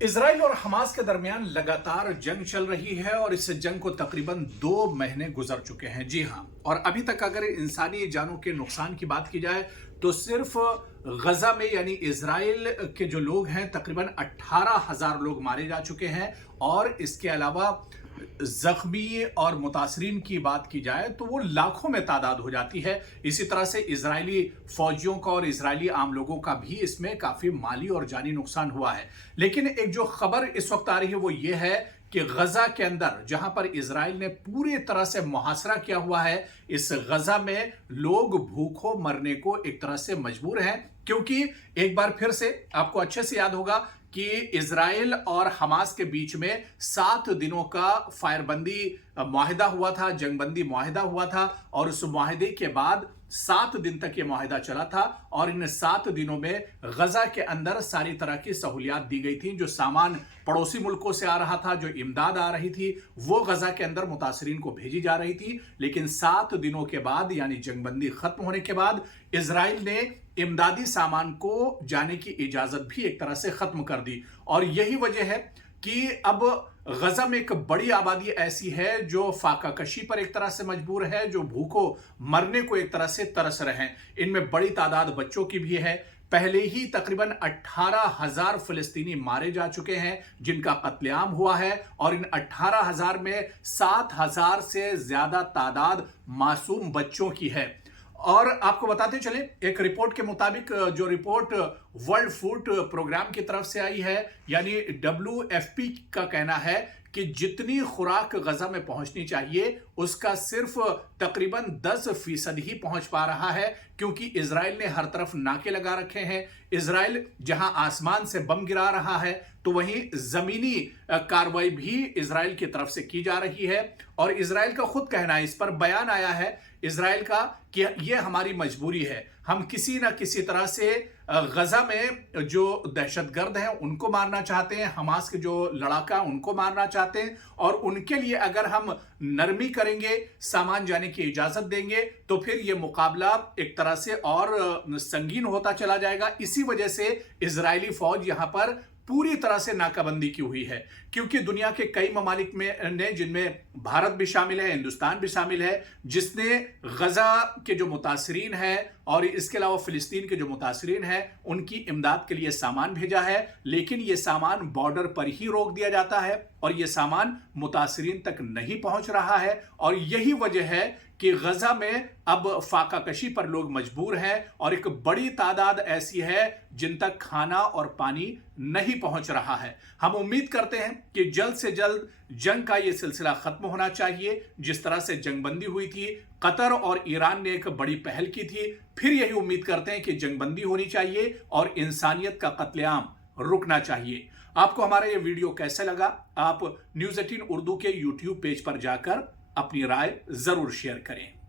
Israel और Hamas के दरमियान लगातार जंग चल रही है और इस जंग को तकरीबन 2 महीने गुजर चुके हैं। जी हाँ, और अभी तक अगर इंसानी जानों के नुकसान की बात की जाए तो सिर्फ गजा में यानी इसराइल के जो लोग हैं तकरीबन 18,000 लोग मारे जा चुके हैं। और इसके अलावा जख्मी और मुतासरीन की बात की जाए तो वो लाखों में तादाद हो जाती है। इसी तरह से इजरायली फौजियों का और इजरायली आम लोगों का भी इसमें काफी माली और जानी नुकसान हुआ है। लेकिन एक जो खबर इस वक्त आ रही है वो ये है कि गजा के अंदर जहां पर इजराइल ने पूरी तरह से मुहासरा किया हुआ है, इस गजा में लोग भूखों मरने को एक तरह से मजबूर हैं। क्योंकि एक बार फिर से आपको अच्छे से याद होगा कि इजराइल और हमास के बीच में 7 दिनों का फायरबंदी मुआहिदा हुआ था, जंगबंदी मुआहिदा हुआ था। और उस मुआहिदे के बाद 7 दिन तक ये मुआहिदा चला था और इन 7 दिनों में गजा के अंदर सारी तरह की सहूलियात दी गई थी। जो सामान पड़ोसी मुल्कों से आ रहा था, जो इमदाद आ रही थी, वो गजा के अंदर मुतासरीन को भेजी जा रही थी। लेकिन 7 दिनों के बाद यानी जंगबंदी खत्म होने के बाद इजराइल ने इमदादी सामान को जाने की इजाजत भी एक तरह से खत्म कर दी। और यही वजह है कि अब गजा में एक बड़ी आबादी ऐसी है जो फाका कशी पर एक तरह से मजबूर है, जो भूखों मरने को एक तरह से तरस रहे हैं। इनमें बड़ी तादाद बच्चों की भी है। पहले ही तकरीबन 18,000 फिलिस्तीनी मारे जा चुके हैं जिनका कत्लेआम हुआ है। और इन 18,000 में 7,000 से ज्यादा तादाद मासूम बच्चों की है। और आपको बताते चले, एक रिपोर्ट के मुताबिक, जो रिपोर्ट वर्ल्ड फूड प्रोग्राम की तरफ से आई है यानी WFP का कहना है कि जितनी खुराक गजा में पहुंचनी चाहिए उसका सिर्फ तकरीबन 10% ही पहुंच पा रहा है। क्योंकि इजराइल ने हर तरफ नाके लगा रखे हैं। इजराइल जहां आसमान से बम गिरा रहा है तो वहीं जमीनी कार्रवाई भी इजराइल की तरफ से की जा रही है। और इजराइल का खुद कहना है, इस पर बयान आया है इजराइल का कि यह हमारी मजबूरी है, हम किसी ना किसी तरह से गजा में जो दहशतगर्द हैं उनको मारना चाहते हैं, हमास के जो लड़ाका उनको मारना चाहते हैं। और उनके लिए अगर हम नरमी करेंगे, सामान जाने की इजाजत देंगे तो फिर यह मुकाबला एक तरह से और संगीन होता चला जाएगा। इसी वजह से इजरायली फौज यहां पर पूरी तरह से नाकाबंदी की हुई है। क्योंकि दुनिया के कई ममालिक में ने, जिनमें भारत भी शामिल है, हिंदुस्तान भी शामिल है, जिसने गजा के जो मुतासरीन हैं और इसके अलावा फिलिस्तीन के जो मुतासरीन हैं उनकी इमदाद के लिए सामान भेजा है। लेकिन यह सामान बॉर्डर पर ही रोक दिया जाता है और यह सामान मुतासरीन तक नहीं पहुंच रहा है। और यही वजह है कि गजा में अब फाका कशी पर लोग मजबूर हैं और एक बड़ी तादाद ऐसी है जिन तक खाना और पानी नहीं पहुंच रहा है। हम उम्मीद करते हैं कि जल्द से जल्द जंग का यह सिलसिला खत्म होना चाहिए। जिस तरह से जंगबंदी हुई थी, कतर और ईरान ने एक बड़ी पहल की थी, फिर यही उम्मीद करते हैं कि जंगबंदी होनी चाहिए और इंसानियत का कत्लेआम रुकना चाहिए। आपको हमारा यह वीडियो कैसा लगा? आप न्यूज़ 18 उर्दू के YouTube पेज पर जाकर अपनी राय जरूर शेयर करें।